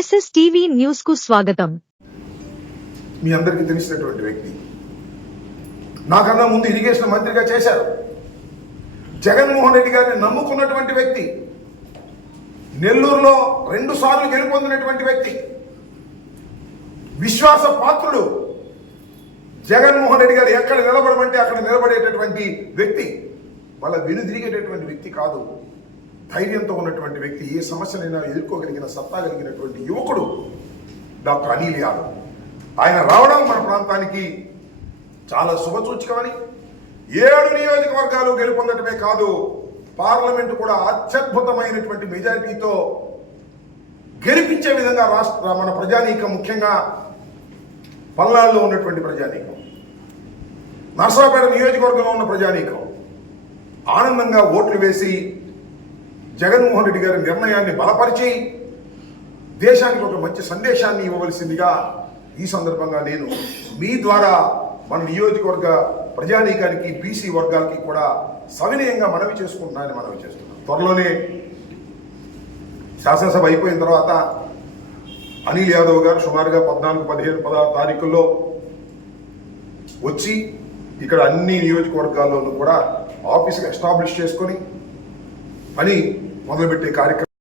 SSTV news కు స్వాగతం. మీ అందరికీ తెలిసినటువంటి వ్యక్తి, నాకన్నా ముందు ఇరిగేషన్ మంత్రిగా చేశారు. జగన్మోహన్ రెడ్డి గారిని నమ్ముకున్నటువంటి వ్యక్తి, నెల్లూరులో 2 సార్లు గెలుపొందినటువంటి వ్యక్తి, విశ్వాస పాత్రుడు. జగన్మోహన్ రెడ్డి గారు ఎక్కడ నిలబడమంటే అక్కడ నిలబడేటటువంటి వ్యక్తి, వాళ్ళ వెనుదిరిగేటటువంటి వ్యక్తి కాదు. ధైర్యంతో ఉన్నటువంటి వ్యక్తి, ఏ సమస్యనైనా ఎదుర్కోగలిగిన సత్తా కలిగినటువంటి యువకుడు డాక్టర్ అనిల్ యాదవ్. ఆయన రావడం మన ప్రాంతానికి చాలా శుభసూచకమని, 7 నియోజకవర్గాలు గెలుపొందటమే కాదు, పార్లమెంటు కూడా అత్యద్భుతమైనటువంటి మెజారిటీతో గెలిపించే విధంగా మన ప్రజానీకం, ముఖ్యంగా పల్నాడులో ఉన్నటువంటి ప్రజానీకం, నర్సరావుపేట నియోజకవర్గంలో ఉన్న ప్రజానీకం ఆనందంగా ఓట్లు వేసి జగన్మోహన్ రెడ్డి గారి నిర్ణయాన్ని బలపరిచి దేశానికి ఒక మంచి సందేశాన్ని ఇవ్వవలసిందిగా ఈ సందర్భంగా నేను మీ ద్వారా మన నియోజకవర్గ ప్రజానీకానికి, బీసీ వర్గాలకి కూడా సవినయంగా మనవి చేస్తున్నాను. త్వరలోనే శాసనసభ అయిపోయిన తర్వాత అనిల్ యాదవ్ గారు సుమారుగా 14, 15, 16 తారీఖుల్లో వచ్చి ఇక్కడ అన్ని నియోజకవర్గాల్లోనూ కూడా ఆఫీసులు ఎస్టాబ్లిష్ చేసుకొని పని మొదలుపెట్టే కార్యక్రమం